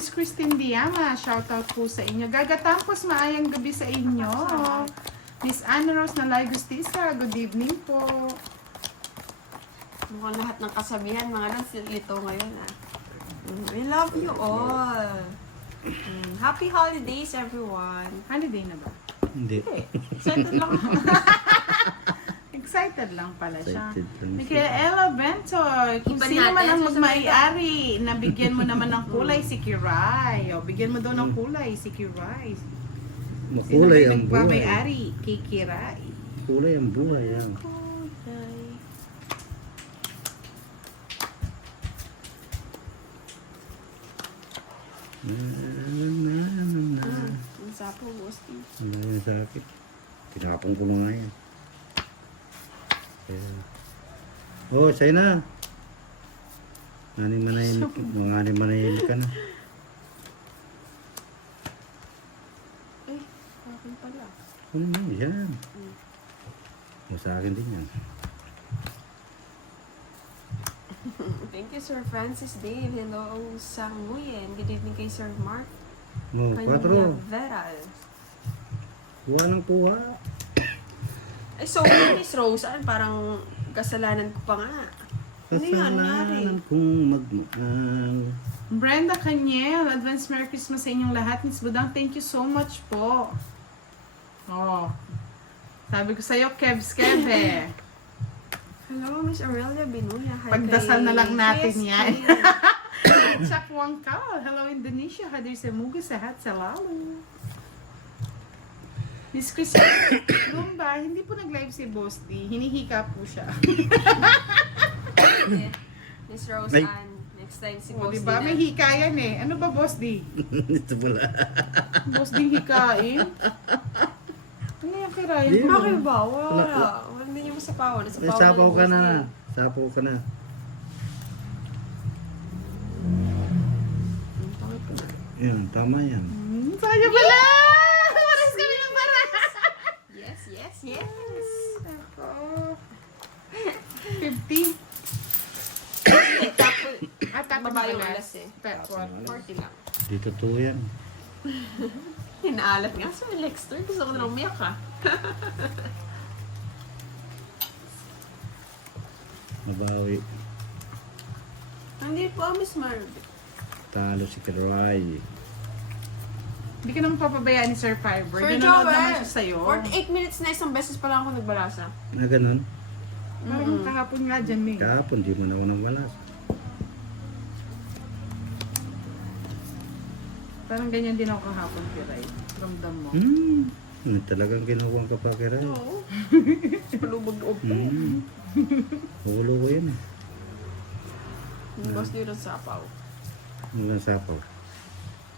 Miss Christine Diama, shoutout po sa inyo. Gagatampos, maayang gabi sa inyo. Miss Anna Rose na Lai Gustisa, good evening po. Mukhang lahat ng kasabihan, mga ito ngayon We love you all. Happy holidays, everyone. Holiday na ba? Hindi. Excited lang ako. Excited lang pala siya. Excited lang siya. Michaela Bentoy, kung Iba sino natin, man ang susunod magmay-ari, nabigyan mo naman ng kulay si Kiray. O, bigyan mo daw ng kulay si Kiray. Sino ba Makulay yung ang buhay. nagmamay-ari kay Kiray? Kulay ang buhay. Yan. Ang sapo, Bosti. Wala yan sa akin. Tinapong ko na nga yan. Oh, sa'yo na. Mga manahimik ka na. Akin pala. Ano mo, yan. Sa akin din yan. Thank you, Sir Francis Dave. Hello, Sang Nguyen. Good evening kay Sir Mark. Mo, 4. Veral. Kuha ng kuha. Ay, so, Miss Rose, parang kasalanan ko pa nga. Ano yan, nangyari? Kasalanan kong magmahal. Brenda Caniel, advance Merry Christmas sa inyong lahat. Miss Budang, thank you so much po. Oh, sabi ko sa'yo, Kevs Kev eh. Hello, Miss Aurelia Binuya. Hi, Pagdasal na lang natin Yes, yan. Kim. Chakwang Kal, hello Indonesia, hadir sa Mugu, sehat selalu. Miss Christine Lumba, hindi po nag-live si Boss D. Hinihika po siya. Miss Rose Ay. Ann. Next time si O, Boss diba? May Dina. hikayan eh. Ano ba, Boss D? Ito pala. Boss D hikain? Ano yung kiray? Di Bakit ba? Wala. Wala. Wala din yung masapawan. Nasapawan Sapaw ni ka Boss na. Dina. Sapaw ka na. Bakit ko na? Yan, tama yan. Saya pala! Paras kami ng para! Yes, yes, yes. Ako. 50. At Baba yung alas eh. Pet one. 40 lang. Di totoo yan. Hinaalat nga sa Lexter. Gusto ko na lang umiyak ha. Mabawi. Hindi po, Miss Marv. Talo si Kiray. Hindi ka naman papabayaan ni Sir Fiber. Sir Nanonood naman Joel, siya sa'yo. 48 minutes na isang beses pa lang ako nagbalasa. Na ganun. Parang kahapon nga dyan, May. Kahapon, di mo na ako nang malas. Parang ganyan din ako kahapon, Kiray. Ramdam mo. Talagang kinukuha ka pa, Kiray. Oo. Palubog-loob ko. Hulo ko yan. Boss dito sa sapaw. Walang sapaw.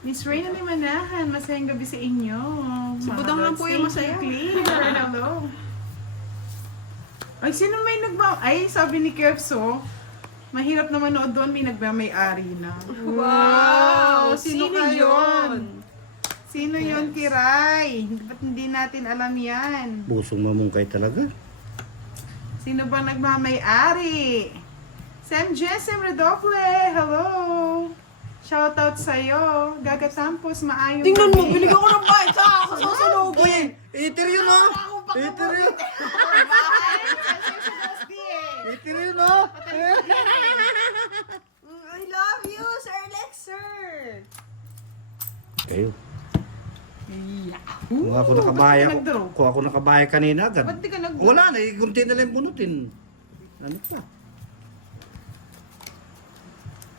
Miss Reyna Limanahan, masayang gabi sa inyo. Si Budang lang po yung masaya. Hello. Ay, sino may Ay, sabi ni Kevso, mahirap na manood doon, may nagmamay-ari na. Wow! Sino Sino ka yun? Sino yun, Kiray? Ba't hindi natin alam yan? Busong mamungkay talaga. Sino ba nagmamay-ari? Sam Jesem Redoble, hello! Shoutout sa'yo. Gagatampos, maayong Tingnan mo, gabi. binigyan ko ng bite sa ako sa salugin. Iter yun, no? Iter yun. Iter yun, no? I love you, Sir Lexer. Kayo. Yahoo! Kung ako nakabaya, Ba't ka nag-draw? kung ako nakabaya kanina agad. Ba't di ka nag-draw? Wala na, kunti na lang bunutin. Ano pa?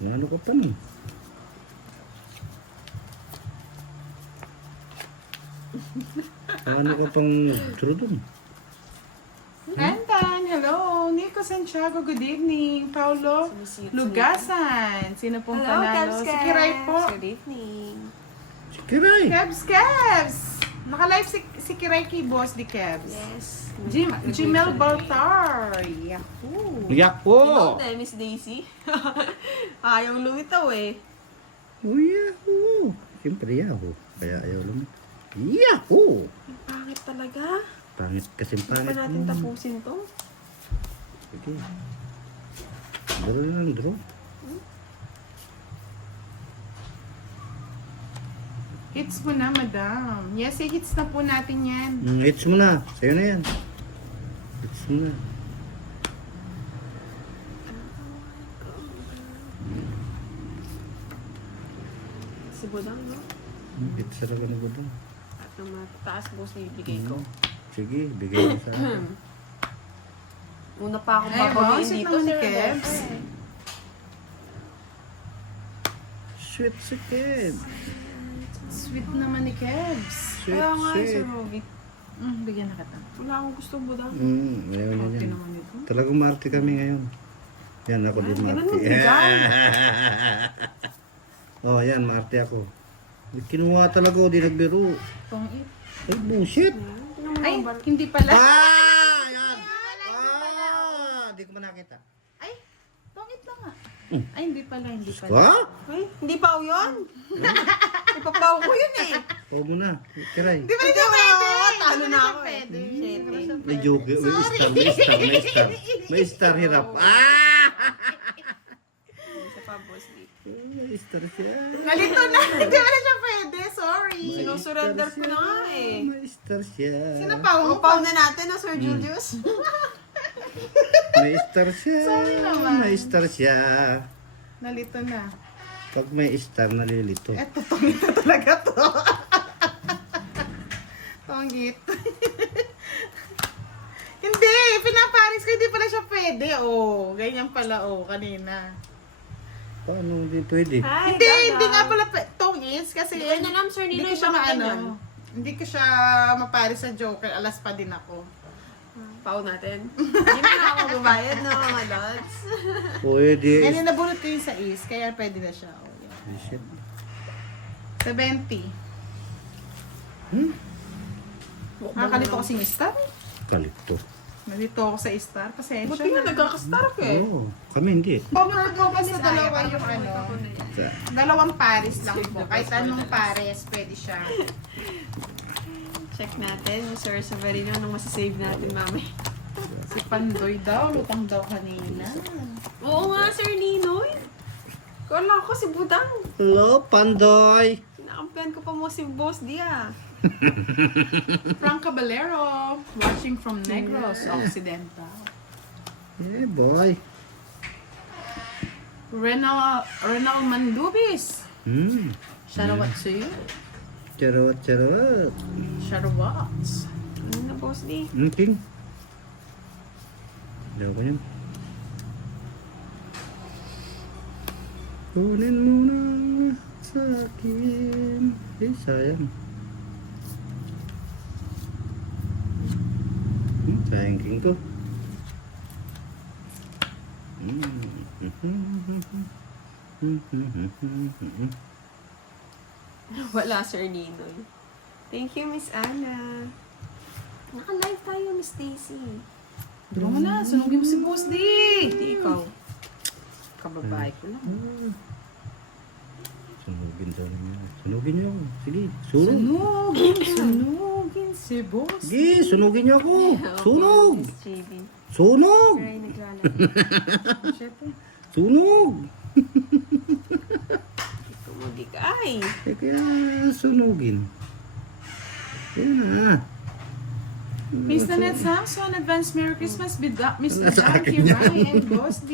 Ano ko pa nun? Ano ka pang trudon? Antan, hello. Nico Santiago, good evening. Paulo Lugasan. Sino pong Hello, panalo? Kebs Si Kiray po. Good evening. Si Kiray. Kebs! Naka-live si Kiray kay Boss di Kebs. Yes. Jimel Baltar. Yahoo! Yako! Ikaw, Miss Daisy. Ayaw lumitaw eh. Oh, yahoo! Siyempre yahoo. Kaya ayaw lang. Yahoo! Ang pangit talaga. Pangit kasi Hindi pa pangit natin mo. tapusin to. Sige. Draw na lang, draw. Hits mo na, madam. Yes, hits na po natin yan. Hits mo na. Sa'yo na yan. Hits mo na. Si Budang, no? Hits talaga na gusto. At ang mataas boss na ibigay ko. Sige, bigay mo sa akin. Una pa akong Ay, wow, babawiin sweet dito, naman ni Sir Kebs. Rodolfo, eh. Sweet si Ked. Sweet naman ni Kebs. Sweet, Kaya nga, Sir sweet. Roby. Bigyan na kita. Wala akong gusto, Budang. Ayaw niya Okay yan. naman ito. Talagang marte kami ngayon. Yan, ako din Ganun marte. mo bigay. Oh, yan, marte ako. Kinuha talaga ako, di nagbiro. Pang it. Ay, bullshit. Ay, hindi pala. Yan! Di ko man nakita. Ay, pang it lang nga. Ay, hindi pala, hindi pala. Ha? Ay, hindi pa ako yun. Ipapaw ko yun eh. Oo mo na. Kiray. Di ba siya pwede? Talo na ako eh. Pwede. Shit eh. May joke. May star hirap. Isa pa, boss. Lee. May star siya. Nalito na. Hindi pala siya pwede. Sorry. Sinusurrender ko na nga eh. May star siya. Sino pa? Upaw na natin na Sir Julius. May star siya. Sorry naman. May star siya. Nalito na. Pag may star, nalilito. Eto, tongit na talaga to. Tongit. Hindi, pinaparis ko, hindi pala siya pwede. Oh, ganyan pala, oh, kanina. Paano hindi pwede? Ay, Hindi, gaga. hindi nga pala tongits kasi Hindi ko na alam, Sir hindi Ninoy, ko siya bakit maano. ganyan? Hindi ko siya maparis sa Joker, alas pa din ako. Pau natin. Hindi na ako babayad no, mga lods. Pwede. Kaya nabulot ko yung sa is, kaya pwede na siya. Oh, yan. Shit. 70. Hmm? Nakakalito ko si star. Kalito. Nalito ako sa star, pasensya Buti nga na. nagkakastar ka eh. Oo. Kami hindi. Over ko basta dalawa yung ano. Sa, Dalawang pares lang po. Kahit anong pares, pwede siya. Check natin, Sir Severino, anong masasave natin mamay. Si Pandoy daw, lutang daw kanina. Oo nga, Sir Ninoy. Kala ko si Budang. hello, Pandoy. Kinakampihan ko pa mo si Boss Dia. Frank Caballero, watching from Negros Occidental. Yeah, boy. Renal Mandubis. Shout out to you. Charot, charot. Shout out. Ano na, Boss D? King. Daw ko yun. Kunin mo na sa akin. Eh, sayang. Sayang king ko. Wala, Sir Ninoy. Thank you, Miss Anna. Naka-live tayo, Miss Stacy. Duro mo na, sunugin mo si Boss D. Hindi ikaw. Kababae ko lang. Sunugin daw niya. Sunugin niyo ako. Sige, sunog. Sunugin si Boss. Sige, sunugin niyo ako. Sunog. Miss JB. Sunog. Sir ay naglalaro. Siyempre. Sunog. Kumudikay. Eh, kaya sunugin. Yan na. Miss Nanette Samson, advance Merry Christmas, Miss Wala sa Bidanki, akin yan. Rai, and Boss D.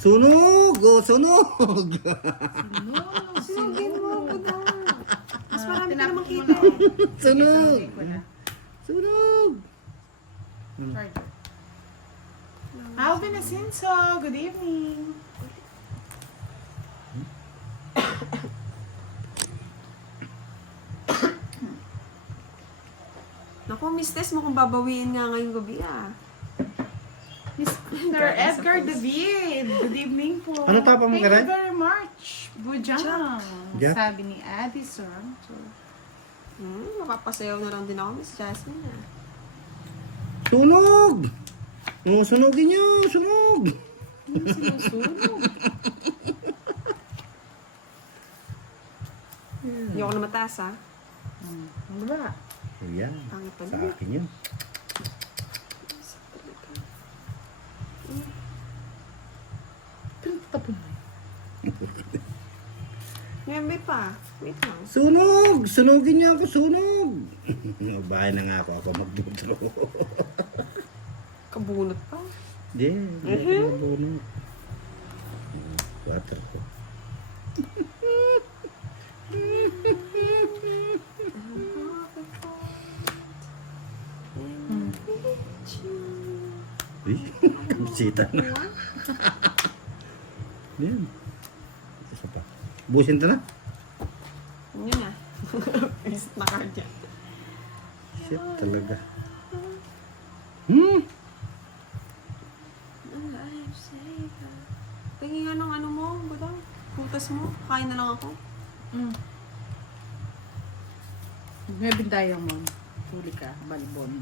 Sunog! Oh, sunog! Sinugin mo, Budang. Mas marami ka namang Tinapos mo kita. na, oh. Sunog! Sinugin ko na. Sunog! Charger. Alvin Asinso, good evening. Naku, Miss Tess, mukhang babawiin nga ngayong gabi ah. Mr. Edgar David, good evening po. Ano tapang mo, Thank Karay? you very much. Bujang. Jack. Sabi ni Addison. Mapapasayaw na lang din ako, Miss Jasmine ah. Sunog! Oh, sunugin niyo! Sunog! Ano sinusunog? Hindi ako na mataas ah. Ano ba? Oh, yan. Pangit pa Sa din. akin yun. Pinagtapon mo. May pa. Wait lang. Sunog! Sunugin niya ako, sunog! Bahay na nga ako magdudro. Kabunot pa. Hindi, hindi ako nabunod. Water ko. Uy, kabisita na. Yan. Isa pa. Busin ta na. Yun na. Face na card yan. Shit talaga. Tingin nga ng ano mo, budang. Putas mo. Kain na lang ako. May bintayang mo. Huli ka, balbon.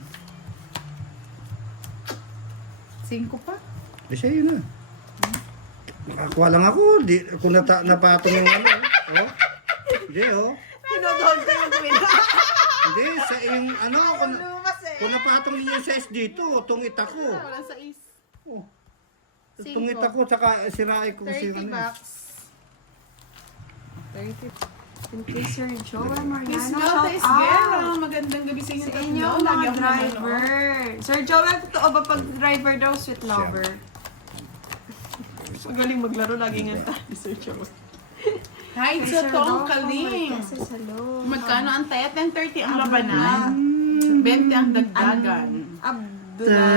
5 pa? Eh, siya yun na. Nakakuha lang ako. Di, kung napatong yung ano. Oh. Hindi, oh. Pinodol ko yung twin. Hindi, sa yung ano. Lumas eh. Kung napatong ninyo yung size dito, tungit ako. Wala sa is. Oh. Cinco. Tungit ako, tsaka siraay ko kasi 30 ano. bucks. 30. Thank you, Sir Joel Miss Mariano. Malta Shout is out. Vera. Magandang gabi sa inyo Sa inyo, tatlo. Lagi mga ako driver. nanonood. Sir Joel, totoo ba pag driver daw, sweet lover? Magaling maglaro, lagi nga tayo, Sir Joel. Hi, Kay sa Sir Tong Rodolfo Kaling. Marquez, hello. Magkano ang tayat? 10.30 ang labanan. 20 ang dagdagan. Abdullah.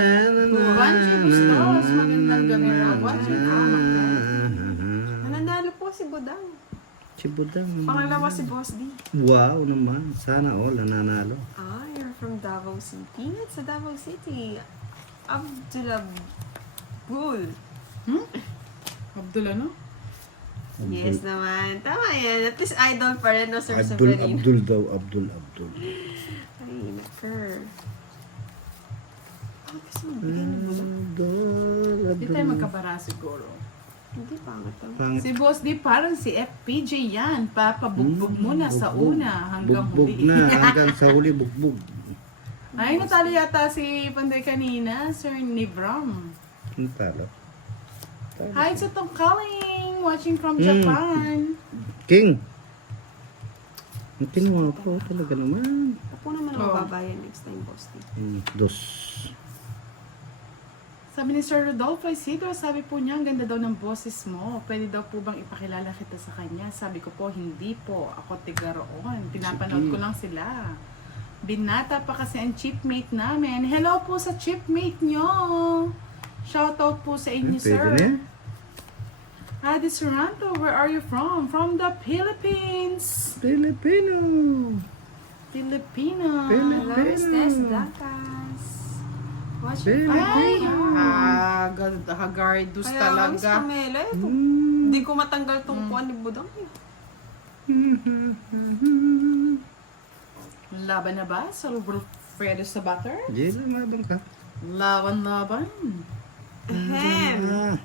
Bancho Bustos. Magandang gabi na. Bancho Nananalo po si Budang. Si Budang. Pangalawa si Boss D. Wow naman. Sana all nananalo. Ah, you're from Davao City. Sa Davao City. Abdullah Bull. Abdul ano? Yes naman. Tama yan. At least idol pa rin, no, Sir Abdul Severino. Abdul daw. Abdul. Ay, naker. Ah, gusto mo bigay ng Budang? Hindi tayo magkabara siguro. Hindi, pangat lang. Pangit. Si Boss D parang si FPJ yan. Papabugbog muna sa una hanggang Bugbog huli. na. Hanggang sa huli bugbog. Ay, natalo yata si Panday kanina, Sir Nivram. Ano talo? Hi sa Tong Kaling, watching from Japan. King! Ang kinuha ko talaga naman. Ako naman ang Oh. babayan next time, Boss D. Dos. Sabi ni Sir Rodolfo Isidro, sabi po niya, ang ganda daw ng boses mo. Pwede daw po bang ipakilala kita sa kanya? Sabi ko po, hindi po. Ako tigaroon. Pinapanood ko lang sila. Binata pa kasi ang chipmate namin. Hello po sa chipmate nyo. Shoutout po sa inyo, Pwede sir. na yan. Adi Suranto, where are you from? From the Philippines. Filipino. Filipino. Hello, Estes Dacas. Watching Hey. Ay, from hagardus Kaya nga, Miss talaga. Camela, ito. Hindi ko matanggal tong kuwan ni Budang. Eh. Laban na ba sa Wilfredo sa butter? Di lang mabang ka. Laban. Ahem. Ah.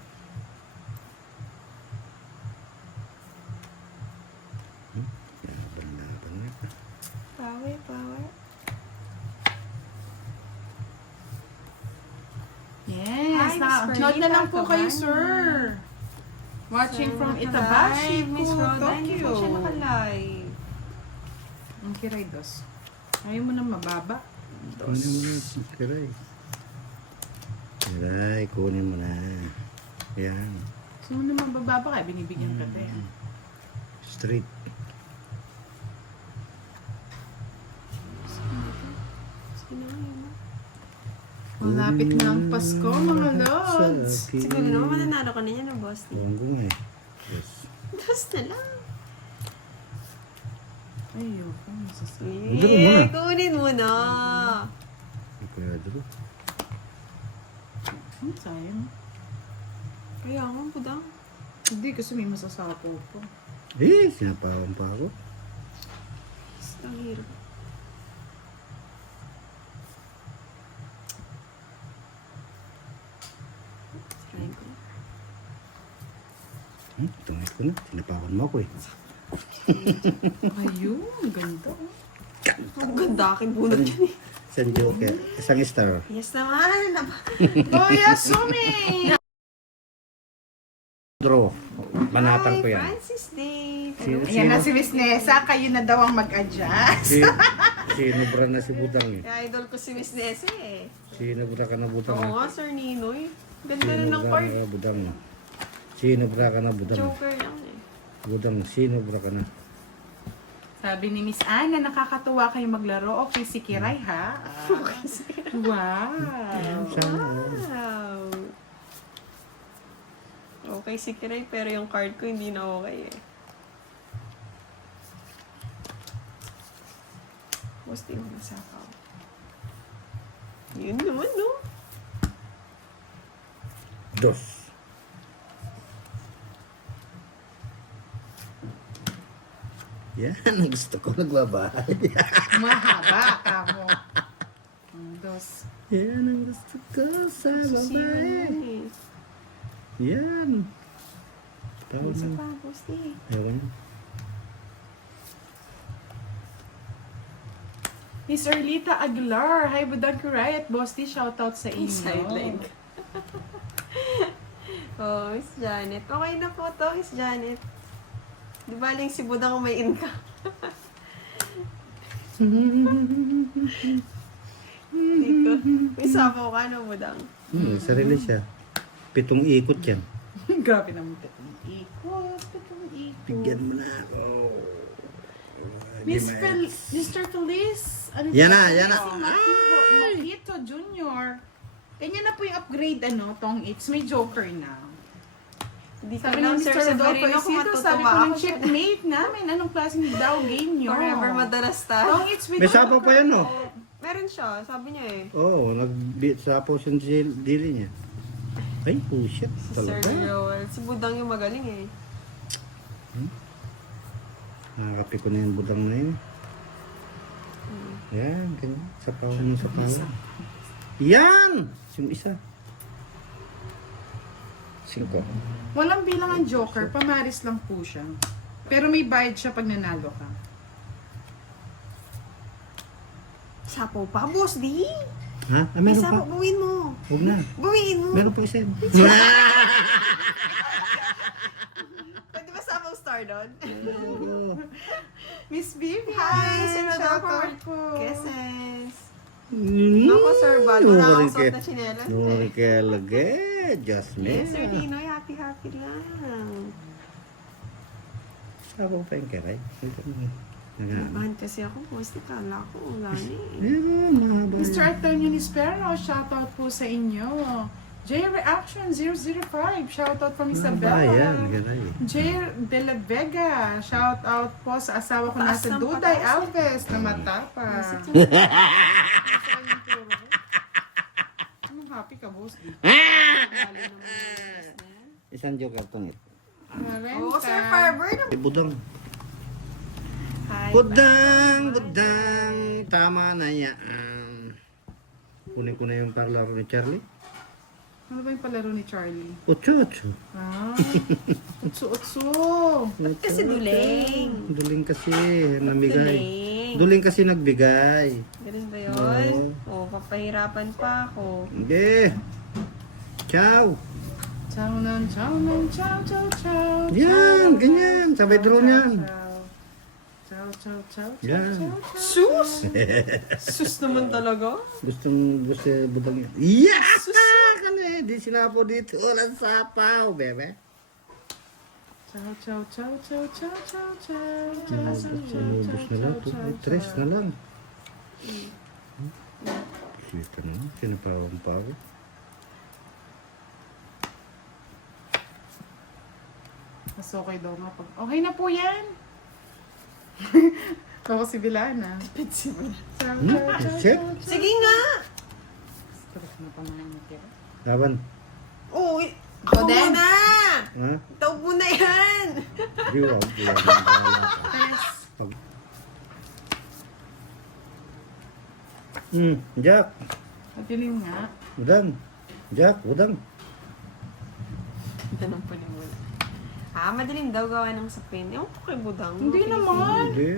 Laban na ka. Power. Yes, Hi, Miss note na lang po Perlita kayo, Cabana. sir. Watching Sir, from nakalive. Itabashi Miss po, Rhoda, hindi po siya Tokyo. nakalive. Ang kiray dos. Ayaw mo na mababa. Kunin mo na. Kiray. Kiray, kunin mo na. Yan. Gusto mo na mababa kaya binibigyan ka tayo. Straight. Sige na, yun na. Malapit na ang Pasko, mga lods. Siguro naman mananalo ka na yan, no, Boss D. Huwag ko nga eh. Yes. Tapos na lang. Ayoko, masasabi. Hindi ko muna. Kunin mo na. Kaya dito. Sayang. Kaya nga, Budang. Hindi, kasi may masasapo ko. Eh, sinapawan pa ako. Ang hirap. Try ko. Tungit ko na. Sinapawan mo ako eh. Ayun, ganda. Ang ganda akin bunot yun eh. Isang joke eh. Isang star. Yes naman. Kuya Sumi! Draw. Manatang ko Hi, yan. Francis Dave. Sino- Ayan na si Miss Nessa, kayo na daw ang mag-adjust. Sinubra na si Budang eh. Kaya idol ko si Miss Nessie eh. Sinubra ka na Budang. Oo nga, Sir Ninoy. Ganda na ng Sinubra card. ka Budang. Sinubra ka na Budang. Joker lang eh. Budang, sinubra ka na. Sabi ni Miss Anna, nakakatuwa kayo maglaro. Okay, si Kiray ha? Wow. Sana. Wow. Okay si Kiray, pero yung card ko hindi na okay eh. Gusto yung masapaw. Yun naman, no? Dos. Yan, ang gusto ko nagbabahay. Mahaba ka mo. Dos. Yan ang gusto ko sa Susi babae. eh. Yan. Tawag Isa mo. pa, Gusti. Ewan. Miss Erlita Aguilar. Hi, Budang Kiray at Bosti. Shoutout sa inyo. Sideline ka. Oh, Miss Janet. Okay na po to, Miss Janet. Di ba lang si Budang may income? Dito. May sabaw ka no, Budang? Sarili siya. 7 ikot yan. Grabe naman ito. Ikot. Bigyan mo na ako. Miss Mr. Feliz. Ano Yan to? na, yan na. Si Makito Junior. Ganyan na po yung upgrade, tong it's may Joker na. Hindi ko Sabi alam, ni Sir Mr. Rodolfo Severino, kung Isidro, sabi matutuwa ko ng ako. chipmate namin, anong klaseng daw game nyo? Forever madalas tayo. Tong it's with May sapaw pa yan, no? Meron siya, sabi niya eh. Oo, nag-sapaw siya sa dili niya. Ay, oh shit. Si Sir Talaga. Joel. Si Budang yung magaling eh. Nakakapi ko na yung budang na yun. Yan, ganyan. Sapaw ng sapaw. Yan! Yung isa. 5. Walang bilang ang Joker, pamaris lang po siya. Pero may bayad siya pag nanalo ka. Sapo pa, boss, di? Ha? Ah, May meron pa? sapo, buwin mo. Huwag na. Buwin mo. Meron pa isa. Pwede ba sapo star doon? Oo. Miss Vivian! Hi, Sir Shoutout Rodolfo. po. Kisses. Mm. Naku, Sir Bad. Wala akong Nuri suot na chinelas. Nuri ka lagi. Jasmine. Yes, Sir Dinoy. Happy lang. Sapaw pa yung keray. Nabahan kasi ako. Boss, kala ko. Wala na eh. Meron, mahaba. Mr. Antonio Nispero, shoutout po sa inyo. J Reaction 005, shoutout from Mahaba yan, Isabela. keray. J De La Vega, shoutout po sa asawa ko Taas nasa ng Duday pataas. Alves na matapang. Anong happy ka, boss? Isang joker tong ito. Oo, Sir Farber. Budang. Hi. Budang. Tama na yan. Kunin ko na yung parlaro ni Charlie. Ano ba yung palaro ni Charlie? Ocho. Ah, utso-utso. Kasi duling. Duling kasi. Namigay. Duling. Duling kasi nagbigay. Ganun ba yun? Oo, papahirapan pa ako. Hindi. Ciao. Chow nan, chow nan, chow, chow, chow. Yan, chow, ganyan. chow, Sabay chow, drone chow, yan. Chow, chow, chow, chow, Yan. chow, chow. Sus! Sus naman talaga. Gusto budang yan. Yes! Kani, di sinapo dito. Walang sapaw, bebe. Chow, chow, chow, chow, chow, chow, chow, chow, Ubus na lang. Tres na lang. Sita na. Sinapawang pa ako. Mas okay daw nga pag... Okay na po yan! Ako si Bilana. Chow, chow, chow, Shit. chow, chow. Sige nga! Stress na pa naman ni Kira. Laban. Oo, Ako ako din. muna! Ha? Tawag mo na yan! Di wow. Yes. Jack. Madilim nga. Udang. Jack, udang. Tanong po ni Mula. Madilim daw gawa ng sapin. Ewan ko kay Budang. Hindi Okay. naman. Hindi.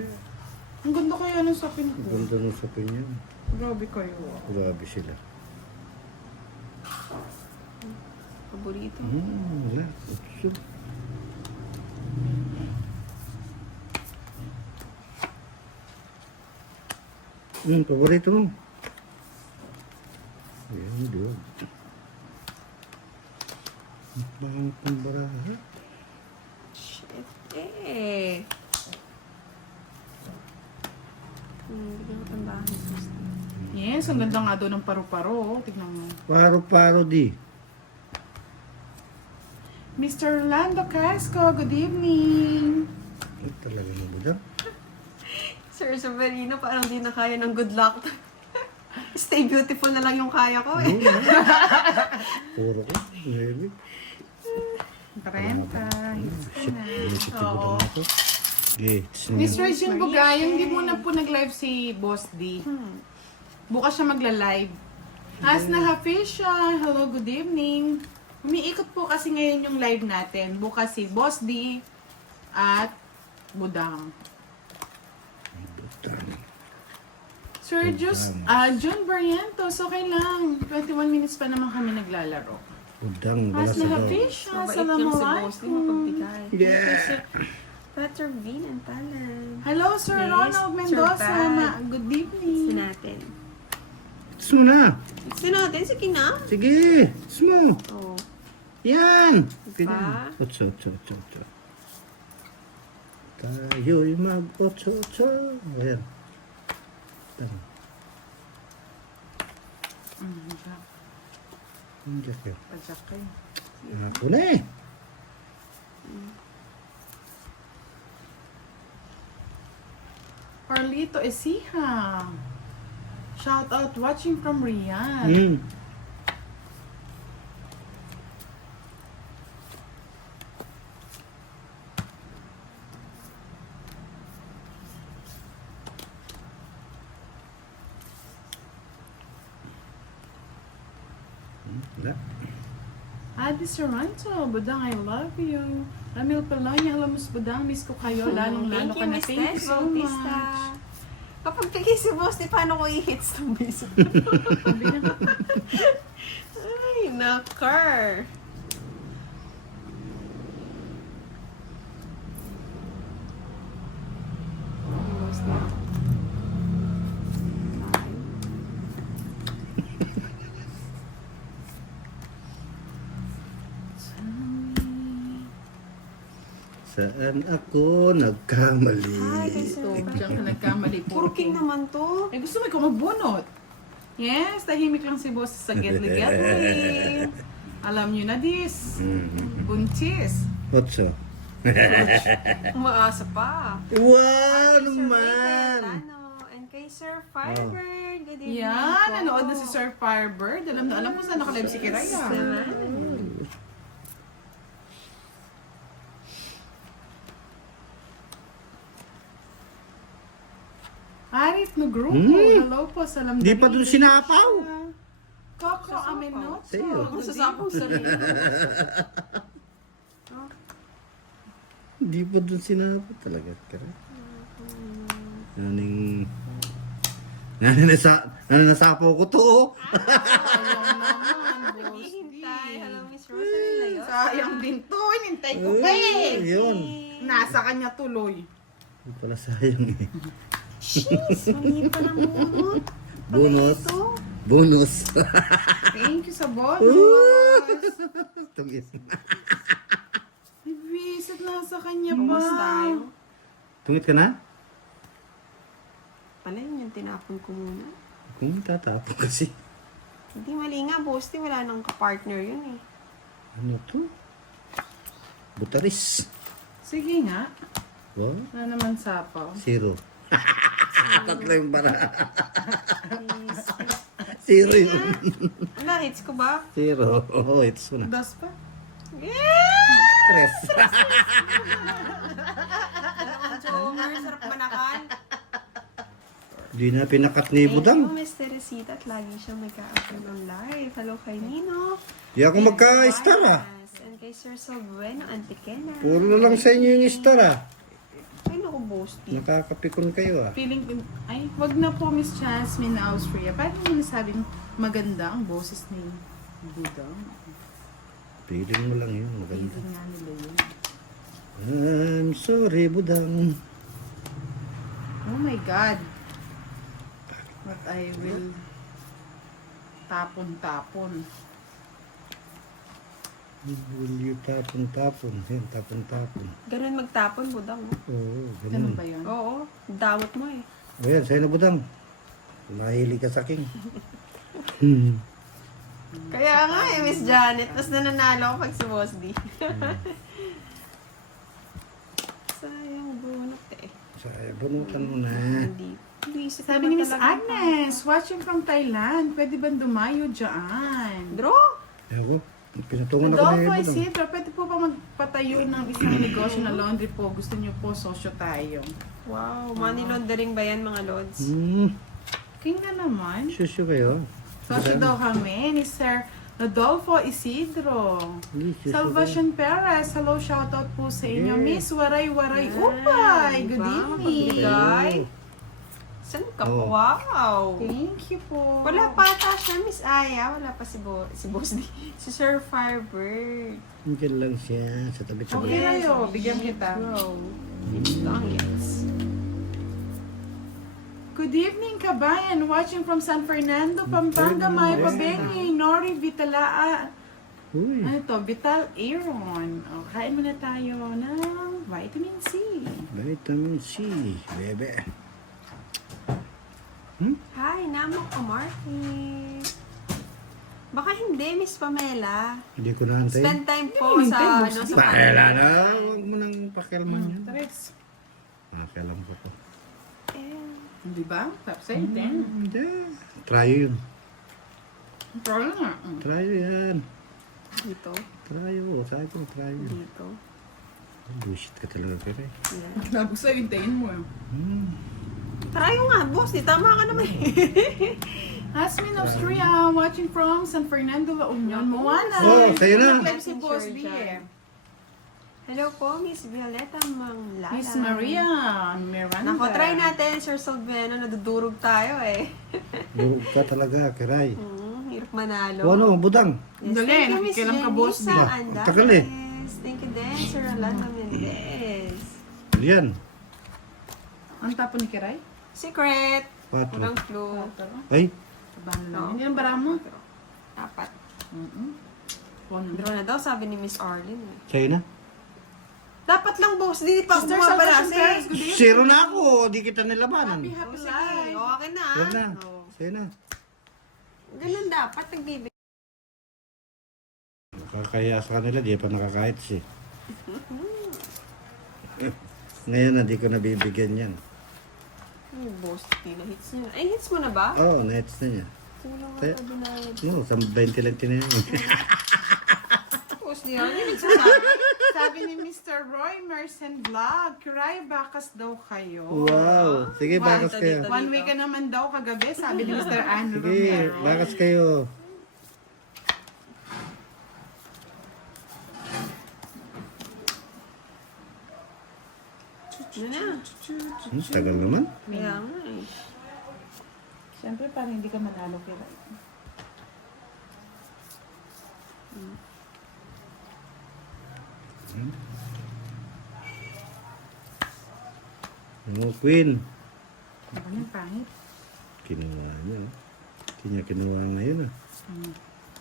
Ang ganda kaya ng sapin ko. Ganda ng sapin yan. Grabe kayo. Grabe sila. Paborito. Wala. Utso. Paborito mo. Ayan, doon. Mahal pang baraha. Shit eh. Bigyan ko tambahan. Yes, ang ganda nga doon ng paru-paro. Tignan mo. Paro-paro di. Mr. Orlando Casco, good evening. Ay, talaga mo budang. Sir Severino, parang di na kaya ng good luck. Stay beautiful na lang yung kaya ko eh. Puro ko. Maybe. 30. Shit, bullshit yung budang ako. Okay, Miss Regine Bugayong, hindi muna po nag-live si Boss D. Bukas siya magla-live. Hasna Hafisha, hello, good evening. Umiikot po kasi ngayon yung live natin. Bukas si Boss D at Budang. Sir June Barrientos, okay lang. 21 minutes pa naman kami naglalaro. Budang, wala Hasna sa daw. Hafisha, Mabait yung si Boss, di assalamualaikum. mapagbigay. Yeah. Peter Bean and Talent. Hello, Sir Yes, Ronald Mendoza. Sir Pat. Good Gusto evening. natin. Gusto mo na. Gusto natin, sige na. Sige, gusto mo. Oh. Yan. Diba? Otso. Tayo'y mag-otso. Ayan. Tara. Hindi kayo. Padyak kayo. Ako na eh. Carlito Esiha. Shout out watching from Riyadh. Wala. Adi Sorrento, Budang, I love you. Ramil Palonia, hello Miss Budang, miss ko kayo, lalong-lalo Thank ka you, na. Miss Thank you Ted so Bautista. much. Kapag kagay si Boss, di paano ko i-hits ng biso? Sabi niya, Ay, nakar. Boss na. Bye. Saan ako nagkamali? Hi, kay Sir. Diyan ka nagkamali po. Puro king naman to. Eh, gusto mo ikaw magbunot. Yes, tahimik lang si boss sa getly-getly. Alam niyo na this. Buntis. Otso. Umaasa pa. Wow Sir Ray naman! Cayetano. And kay Sir Firebird. Good evening Yan, po. nanood na si Sir Firebird. Alam na alam ko saan nakalive si Kiraya. Naman. Arif no grupo. Hello po, salam Di pa dun sinapaw. Coco Amenoto. Sa'yo. Masasapang sarili. Hindi pa dun sinabi talaga. Naning... Nasapaw ko to. Sayang naman, boss. Hintay. Hello, Miss Rosalie Layo. Sayang din to. Hinintay ko pa eh. Yun. Nasa kanya tuloy. Hindi pala sayang eh. Jeez, mali pa ng bunot. Bonus. Ito. Bonus. Thank you sa bonus. Tugis. Ay, visit nasa kanya pa. Bumas tayo. Tungit ka na? Pala yun yung tinapon ko muna. Kung tatapon kasi. Hindi mali nga, Bosti. Wala nang kapartner yun eh. Ano to? Butaris. Sige nga. Wow. Wala naman sapaw. Zero. Tatlo yung bara. Zero yun. Ano, hits ko ba? Zero. Oh, it's na. Das pa. Yeah! Tres. Dalawang joker, sarap manakan. Di na pinakat ni Thank you, Budang. Miss Teresita. At lagi siyang nagka-apple ng live. Hello kay Nino. Di ako magka-star ah. Yes, and kay Sir Salbueno Antiquena. Puro na lang sa inyo yung star ah. Ay, naku, Bosti. Nakakapikon kayo ah. Feeling, ay, wag na po Miss Jasmine Austria. Paano mo nasabing maganda ang boses ni Budang? Piling mo lang yun. Maganda. Feeling nga nila yun. I'm sorry, Budang. Oh my God. But I will tapon-tapon. Will you tapon-tapon? Yan, tapon-tapon. Ganun magtapon, budang. Oo, Ganun ganun. ba yun? Oo, damot mo eh. Ayan, sa'yo na budang. Mahilig ka sa king. Kaya nga eh, Miss Janet. Mas nananalo ako pag si Boss D. Sayang bunot eh. Sa'yo, bunutan mo na. Hindi. Buisit Sabi ni naman Miss talaga Agnes, watching from Thailand, pwede ba dumayo dyan? Draw! Ako, pinatungan ako na Rodolfo budang. Isidro, pwede po ba magpatayo ng isang negosyo na laundry po? Gusto niyo po, sosyo tayo. Wow, money laundering ba yan mga lods? King na naman. Susyo kayo. Sosyo daw kami ni Sir Rodolfo Isidro. Salvation Perez, hello, shoutout po sa inyo. Yeah. Miss Waray Waray Upay, good Diba? evening. Magbigay. Saan ka po? Oh. Wow! Thank you po. Wala pa ata siya, Miss Aya. Wala pa si Boss D. Si Sir Firebird. Diyan lang siya, sa tabi-tabi. Okay kayo, bigyan kita. Bro. It's long, yes. Good evening, kabayan. Watching from San Fernando, Pampanga, Maya Pabengi, Nori Vitalaa. Uy, Ano to? Vital Aaron. O, kain muna tayo ng vitamin C. vitamin C, bebe. Hi, Namo Kamarki. Baka hindi, Miss Pamela. Hindi ko naantay. Spend time po Hindi, sa, hindi, ano, sa Kailan na, huwag mo nang pakialaman yan. Tres. Pakialam ko po. Eh, Di ba? Top side din. Hindi. Tryo yun. Pero nga. Tryo yan. dito, Tryo. Sabi ko, tryo. dito. Bullshit ka talaga, pero eh. Yan. Sabi ko sa'yo, hintayin mo. Try nga, boss. Di tama ka naman. Asmin Austria, watching from San Fernando, La Union, Moana. Oh, sa'yo na. Nag-live si Boss B eh. Hello po, Miss Violeta Manglala. Miss Maria Miranda. Nako, try natin, Sir Solveno. Nadudurog tayo eh. Durog ka talaga, kiray. Hirap manalo. O ano, budang. Yes, Dali, thank you, Miss nakikilam ka, Boss B. Jenisa Ang tagal eh. Andares. Thank you din, Sir Rolando Mendez. Yan. Ang tapo ni Kiray? Secret. Patro. Walang clue. Ay, Tabahan na Oo. lang. Hindi ang bara mo. 4. Pono. Draw na daw, sabi ni Miss Arlene. eh. sa'yo na. Dapat lang, boss. Di pa ako Sister bumabalase. Salvation Perez, good evening. Zero na ako. Di kita nilabanan. Happy, O, happy sige. life. O, akin na. Huwag na. O. Sa'yo na. Ganun dapat. Nagbibigay. Nakakaya sa kanila, di pa nakakahit siya. Ngayon na, di ko nabibigyan yan. Ay, boss. Di na hits niya. Ay, hits mo na ba? Oo, nights na niya. Kulang Kaya- ako dinayad. No, sa 20 lang tinayin. Boss, di ako. Hindi nagsasabi. Sabi ni Mr. Roy Mersen Vlog, Kiray, bakas daw kayo. Wow. Sige, bakas Dito, kayo. dito. One week ka naman daw kagabi, sabi ni Mr. Andrew Sige, Romero. bakas kayo. Ano na? Tagal naman. Kaya nga eh. Siyempre, parang hindi ka manalo, Kiray. Oh, Queen. Ako niyang pangit. Kinuha niya. Hindi niya kinuha ngayon ah.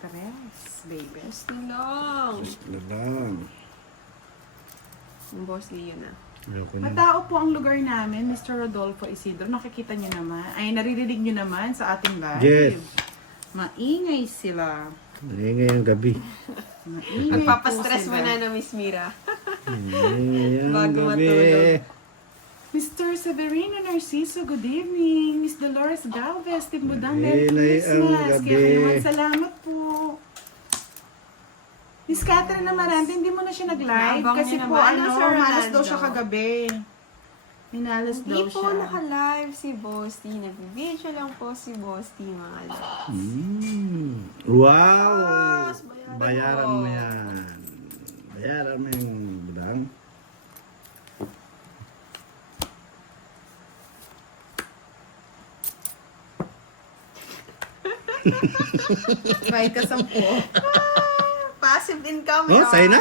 Tres, baby. Boss, di lang. Ano lang. Yung boss, di yun ah. Ayoko na. Matao po ang lugar namin, Mr. Rodolfo Isidro. Nakikita niyo naman. Ay, naririnig niyo naman sa ating live. Yes. Maingay sila. Ngayong gabi. Maingay Nagpapastress po mo sila. na Miss Mira. Ngayong Bago gabi. matulog. Mr. Severino Narciso, good evening. Miss Dolores Galvez, Timbudang, Merry Inay ang Christmas. gabi. Kaya naman, salamat po. Miss Catherine Amarante, hindi mo na siya nag-live Naabang kasi niya po, naman. Ano, Sir malas daw Rolando? siya kagabi. Minalas Hindi daw po siya. naka-live si Boss T. Nag-video lang po si Boss T, mga lods. Wow! Yes, bayaran Bayaran mo. mo yan. Bayaran mo yung budang. Bye ka sampo. Passive income. Oh, yun. sa'yo na.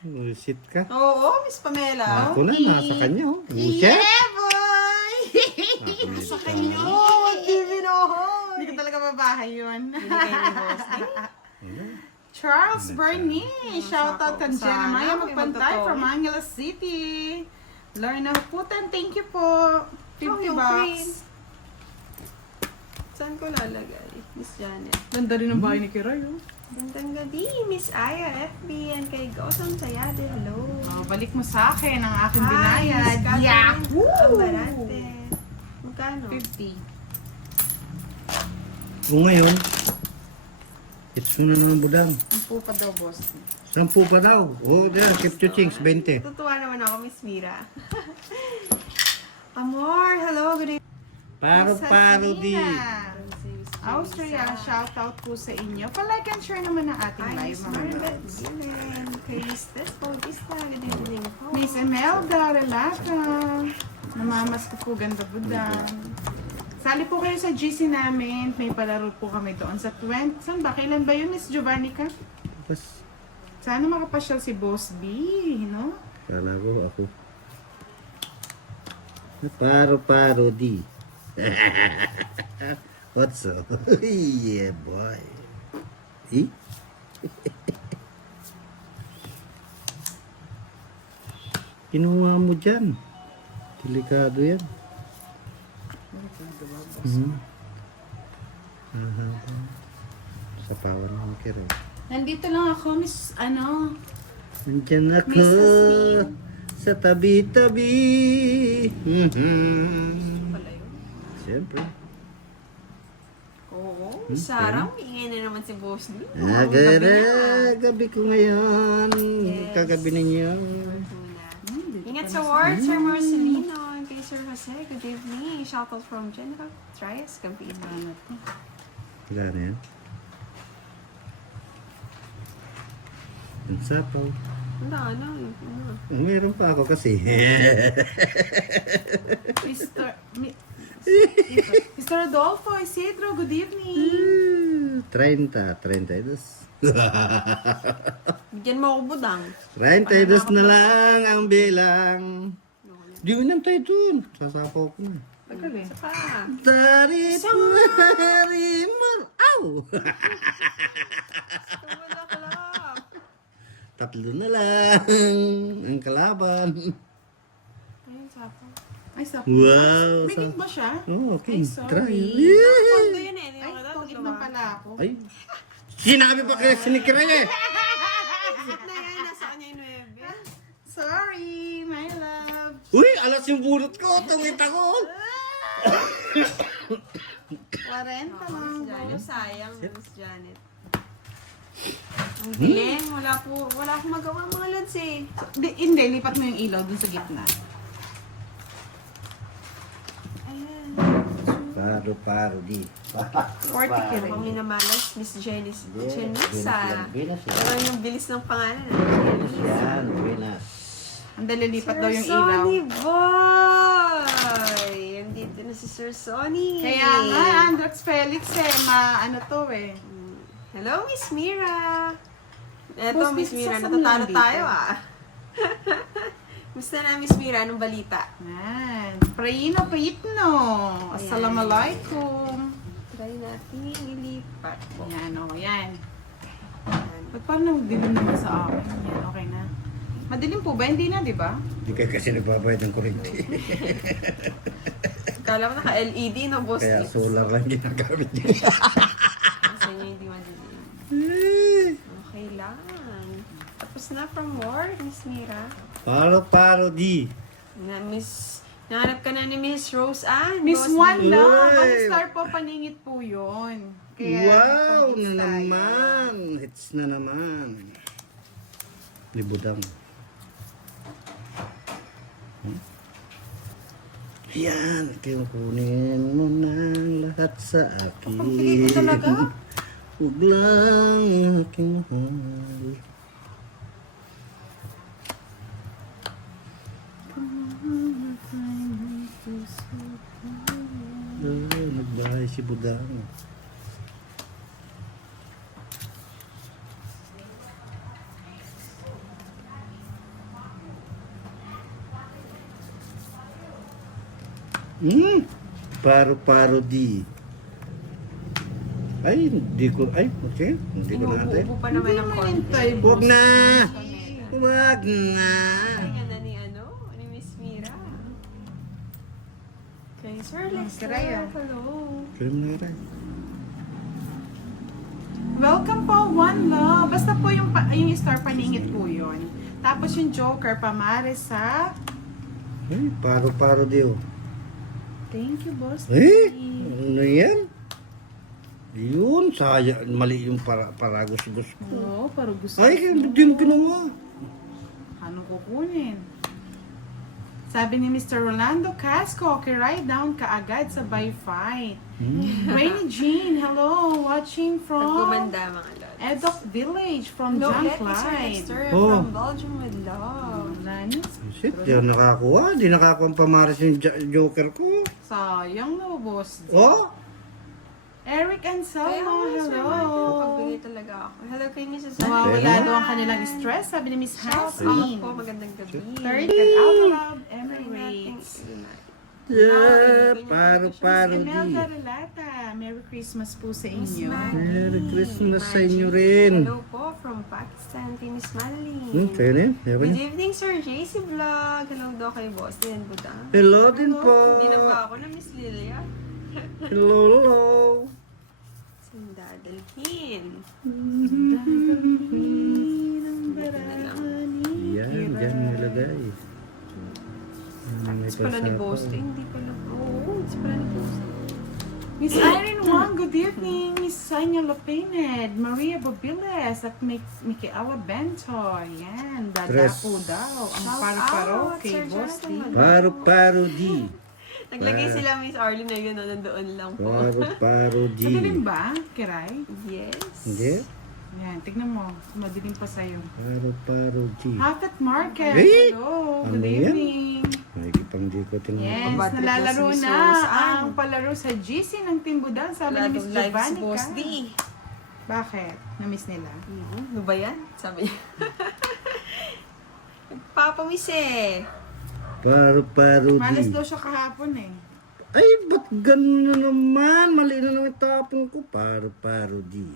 Bullshit ka. Oo, Miss Pamela. Ako na, nasa kanya. Oh. Bullshit. boy! Sa Kanya, what give it bahay yun. Binigay ni Boss D. Charles Bernie, shoutout kang Sana, Jeremiah may Magpantay magtotoo. from Angeles City. Lorna Huputan, thank you po. 50 yung bucks. queen. Saan ko lalagay? Miss Janet. Ganda rin ang bahay ni Kiray, oh. Gandang gabi, Miss Aya, FB, and kay Gosong Sayade. Hello. Oh, balik mo sa akin ang aking Hi, binayad. Miss Catherine Yahoo! Ambarante. Magkano? 50. O ngayon, it's mo na ng budang. Ang po pa daw, boss. 10 pa daw. O, dyan, keep to chings, 20. Tutuwa naman ako, Miss Mira. Amor, hello, good evening. Paro-paro di. Austria, shoutout po sa inyo. Pa-like and share naman ang ating Hi, live, Miss mga Maribel loves. Gilen. Kay Estes Bautista, good evening po. Miss Imelda Relata. Namamas ko po, ganda budang. Sali po kayo sa GC namin. May palaro po kami doon sa 20. Saan ba? Kailan ba yun, Miss Giovannica? Tapos, Sana makapasyal si Boss B, no? sana ako. Paro-paro di. What's up? Yeah, boy. Eh? Kinuha mo dyan. Delikado yan. Aha. Sa pawan ng kiro. Nandito lang ako, Miss, Nandyan ako Miss Asmin. sa tabi-tabi. Pala yun. Siyempre. Oo, Sarah, ingay na naman si Boss D. Gabi ko ngayon. Yes. Kagabi ninyo. Ingat sa work, Sir Marcelino, and kay Sir Jose, good evening. Shoutout from Jennifer Trias, Campina. Wala na yan. Ang sapaw. Ano? Meron pa ako kasi. Mr. Mr. Rodolfo Isidro, good evening. 32. Bigyan mo ako budang. 32 na lang ang bilang. Di mo naman tayo dun. Sasapaw ko na. Tagal eh. Isa pa. Dari Parimar. Aw! Wala ka lang. 3 na lang ang kalaban. Ayun, sapo. Ay, sa Wow. Biging ba siya? Oh, okay. Ay, sorry. Try. Kondo yun eh. Ay, tugid na pala ako. Ay. Sinabi pa kaya sinikira eh. Na yan, nasa kanya yung 9. Sorry, my love. Uy, alas yung bunot ko. Tungit ako. 40 lang. Janet, sayang, Miss Janet. Ang biling, wala akong magawa mga lads eh. Hindi, lipat mo yung ilaw dun sa gitna. Ayan. Paro di. 40 Kami kirig. minamalas, Miss Janice Chenisa. Binas Ano yung bilis ng pangalan? yan. Binas. Ang dali lipat daw yung Sir ilaw. Sonny Boy! Andito na si Sir Sonny. Kaya nga, Andrex Felix ano to eh. Hello, Miss Mira. Eto, Boss, Miss Miss, Mira, saan natatalo nandito? tayo ah. Gusto na, Miss Mira, anong balita? Yan. Prayino Pitno. Assalamualaikum. Try natin ilipat po. Yan o, yan. Ayan. Ba't parang dilim naman sa akin? Yan, okay na. Madilim po ba? Hindi na, di ba? Hindi ka kasi nagbabayad ng kuryente. Kala mo naka-LED no, boss. Kaya solar lang ginagamit niya. Kasi niya hindi madilim. Okay lang. Tapos na from work, Miss Mira. Paro di. Nahanap ka na ni Miss Rose Ann. Miss Boss One D. lang. Uy! Ang star po, paningit po yun. Kaya, Wow itong na hits tayo. naman. Hits na naman. Libudang. Yan, kunin mo ng lahat sa akin. Pagpili ko talaga. Huwag lang aking mahal. Nagbahay si Budang. Paro-paro di. Ay, hindi ko, okay. Hindi ko natin. Inuubo pa naman ng konti. Hintay, Huwag na! Kanina. Huwag na! Kaya na ni Miss Mira. Okay, Sir Lester. Kiraya. Hello. Kaya mo na rin. Welcome po, One Love. Basta po yung star paningit po yun. Tapos yung Joker, pamare sa... Ay, paro-paro diyo. Thank you, boss. Ano yan? Yun, mali yung paragos-gos ko. Oo, parang gusto Ay, hindi yung ginawa. Anong kukunin? Sabi ni Mr. Rolando Casco, kiray down kaagad sa by fight. Rainy Jean, hello, watching from Nagkumanda mga lods. Edok Village from Hello, John get Mr. Clyde. Lester Oh. from Belgium with love. Lanis, Shit, di ako nakakuha. Di nakakuha ang pamaras yung Joker ko. sayang na, boss. Oh? Eric Kaya Anselmo, nga, Sir Martin, hello. pagbigay talaga ako. Hello kay Mrs. Nawawala Hello. daw ang kanilang stress, sabi ni Miss Shout out Hasmin. po, magandang gabi. Third, cut out loud, Try natin Emirates. unite. Yeah, paro-paro Imelda di. Relata, Merry Christmas po sa Miss inyo. Maggie. Merry Christmas sa Maggie. inyo rin. Hello po from Pakistan kay Miss Madeline. Kayo rin? Meron Good niyo? evening, Sir JC Vlog. Hello daw kay Boss Dian Budang. Hello din po. Hindi na ba ako na Miss Lilia? Hello, hello. Sindadalhin. Yan, dyan nilagay. It's pala ni Boss. Hindi pala. Oo, it's pala ni Boss. Miss Irene Wang, good evening. Miss Sonia Lopined, Maria Bobiles, at Micaela Bento. Yan, dadapo daw. Ang Shout paro-paro out, kay Sir Boss Jonathan D. Madrid. Paro-paro di. Naglagay sila Miss Arlene na yun, nandoon lang po. Paro-paro di. Madilim ba, Kiray? Yes. Hindi? Yan, tignan mo. Madilim pa sa'yo. Paro-paro di. Hakat Market, Eh? hello. Ano Good yan? evening. Nakikipang di ko tinanong. Yes, Bad trip nalalaro na si Miss na Rosaan. ang palaro sa GC ng Timbudan. Sabi Wala ni Miss daw live si Giovanni Boss ka. D. Bakit? Na-miss nila? Ano ba yan? Sabi niya. Nagpapamiss eh. Paro-paro Malas di. daw siya kahapon eh. Ay, ba't ganun na naman? Mali na naman tapong ko. Paro-paro di.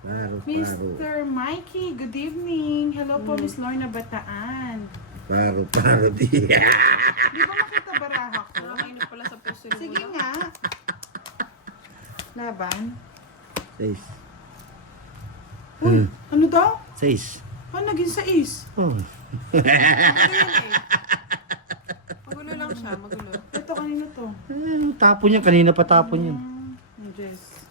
Paro-paro. Mr. Mikey, good evening. Hello po, Miss Lorna Bataan. Paro-paro di. Di ba makita baraha ko? Nakakainig pala sa puso ng Sige ulo. nga. Laban. 6. Ano daw? 6. Ah, naging 6. Oh. Magulo lang siya, magulo. Ito kanina to. Tapon yan. Kanina pa tapon yan. Yes.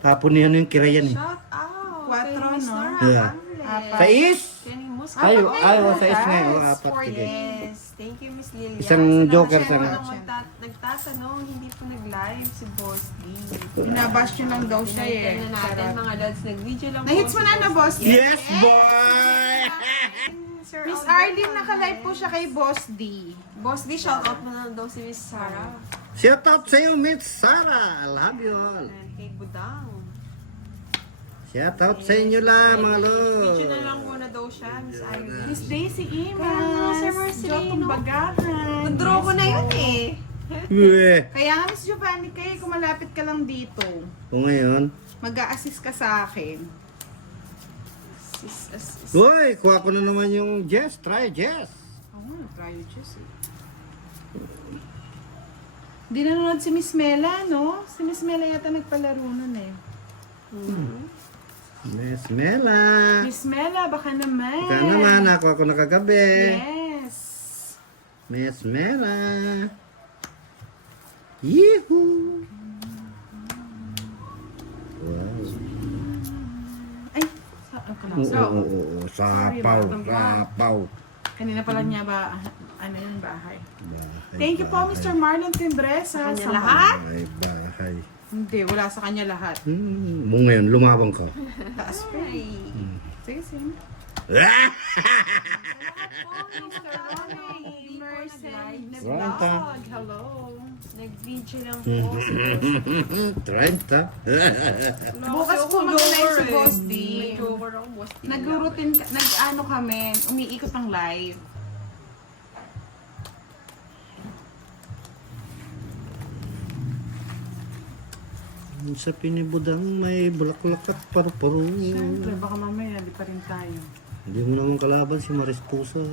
Tapon niya yung kirayan eh. Shout out. Quatro, kay Miss no? Nora Yeah. Ambles. Apat. 6? Kenny Musca. Ay, Apat ay, ngayon, 6 na yun. guys. Apat. Four Sige. Yes. Thank you, Miss Lilia. Isang Sa joker, lahat isang- po ng nagtatanong, hindi po nag-live si Boss D. Binabash nyo lang daw siya eh. Pinaitan na natin mga dads. Nag-video lang Na-hits mo si na na, Boss D? Yes, boy! Sir Miss Alberto Arlene, naka-live po siya kay Boss D. Boss D, shout out mo na daw si Miss Sarah. Shout out sa'yo, Miss Sarah. I love you all. And kay Budang. Shout out sa inyo lang, mga Video na lo. lang muna daw siya, Miss Irene. Miss Daisy Kaya nga, Imas. Sir Marcelino. Jotong Bagahan. Nag-draw ko na yun eh. Uwe. Kaya nga, Miss Giovanni, kaya kung malapit ka lang dito, Kung ngayon, mag-a-assist ka sa akin. Sis. uy, kuha ko na naman yung Jess. Try Jess. Oo, try it just eh. Di nanonood si Miss Mela, no? Si Miss Mela yata nagpalaro nun eh. Miss Mela. Miss Mela, baka naman. Ika naman, nakuha ko na kagabi. Yes. Miss Mela. Yehoo! Wow. Ay, saan ka lang? Oo. Sapaw, sapaw. Kanina pala niya ba, ano yung bahay? Bahay, Thank you po, Mr. Marlon Sa Timbresa. kanya Sama- lahat? Bahay. Hindi, wala sa kanya lahat. Mo ngayon, lumabang ka. Taas pa. Ay. Sige, sige. Mr. Ronnie Emerson Vlog. Hello. Nag-video lang po si Boss D. 30. Bukas po mag-live si Boss D. May joker ako, Boss D. Nag-routine, nag-ano kami, umiikot ang live. Sa pinibudang may bulaklak at paru-paro. Siyempre, baka mamaya, di pa rin tayo. Hindi mo naman kalaban si Maris Pusa.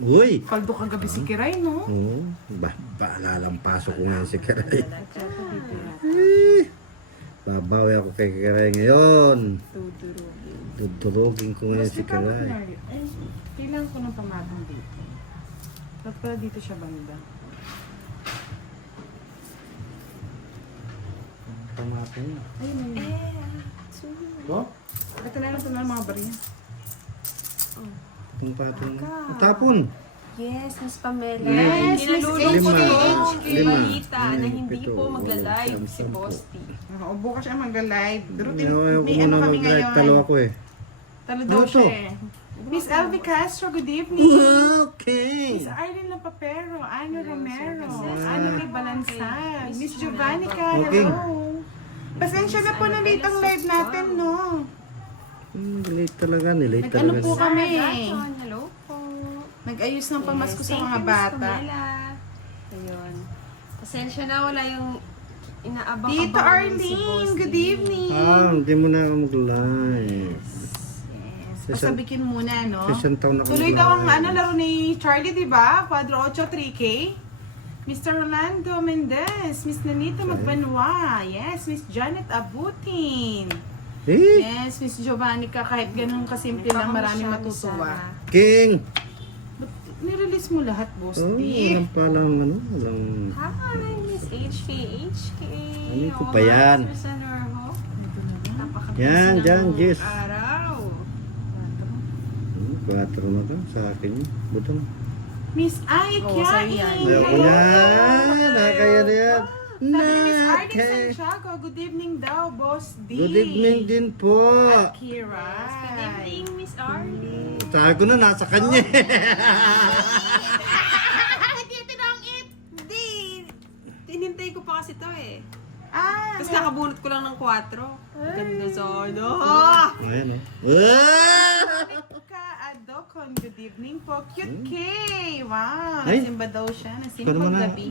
Uy! Kaldo kagabi si Kiray, no? Oo. Lalampas ko ngayon si Kiray. Tsaka dito yan. Babawi ako kay Kiray ngayon. Tudurugin. Dudurugin ko ngayon si Kiray. Ay, kailangan ko ng pamatong dito. Dapat pala dito siya banda. Pamatong. Ay, may... Oh? Ito na lang mga bariya. Itong patong. Tapon. Yes, Miss Pamela. Yes, Miss Kinalulungkot HK. ko kay Lima. Balita na hindi Pito. po magla-live si Sampu. Boss T. Oo, bukas siya mag-live. Routine, Ayaw ko may muna ano kami mag-live. ngayon. Talo ako eh. Talo daw Ano to? siya eh. Miss Elvie Castro, good evening. Okay. Miss Arlene Lapapero, Ano Romero, Yes. Ano Lee Balansan, Miss Miss Giovannica, Okay. hello. Pasensya na po na late ang live natin, no? Late talaga. Nilate Nag-ano talaga. po kami? Gaton, hello po. Nag-ayos ng pamasko sa Thank mga you, Miss bata. Pamela. Ayun. Pasensya na, wala yung inaabang-abang Tito si Arlene, Boss good T. evening. Hindi mo na ako mag-live. Yes. Session- Pasabikin muna, no? Session taon na Tuloy daw ang laro ni Charlie, di ba? Quadro 8, 3K. Mr. Rolando Mendez, Miss Nanita Magbanwa, yes, Miss Janet Abutin, Eh, yes, Miss Giovannica, kahit ganun kasimple lang, maraming matutuwa. King! Ba't nirelease mo lahat, Boss Oh, D? walang palang ano, walang... Hi, Miss HK. Ano ko Oo pa nga, yan? Miss Norho. Ito na nga. Napakabilis Yan, ng dyan, Jess. araw. 4 na to, sa akin yun. Buto na. Miss Ay Oo, sa'yo yan. Hindi ako yan. Nakaya na yan. Sabi ni Miss Arlene Okay. Santiago, good evening daw, Boss D. Good evening din po. Kira. Good evening, Miss Arlie. Sabi ko na, nasa kanya. Dito na ang it. Hindi. Tinintay ko pa kasi to eh. Ah, Tapos kakabunot ko lang ng 4. Ganda sana. Ayan o. Ah! Ka Adocon, good evening po. Cute K! Wow! Ay. Nasimba daw siya. Pero Nasimba mga- gabi.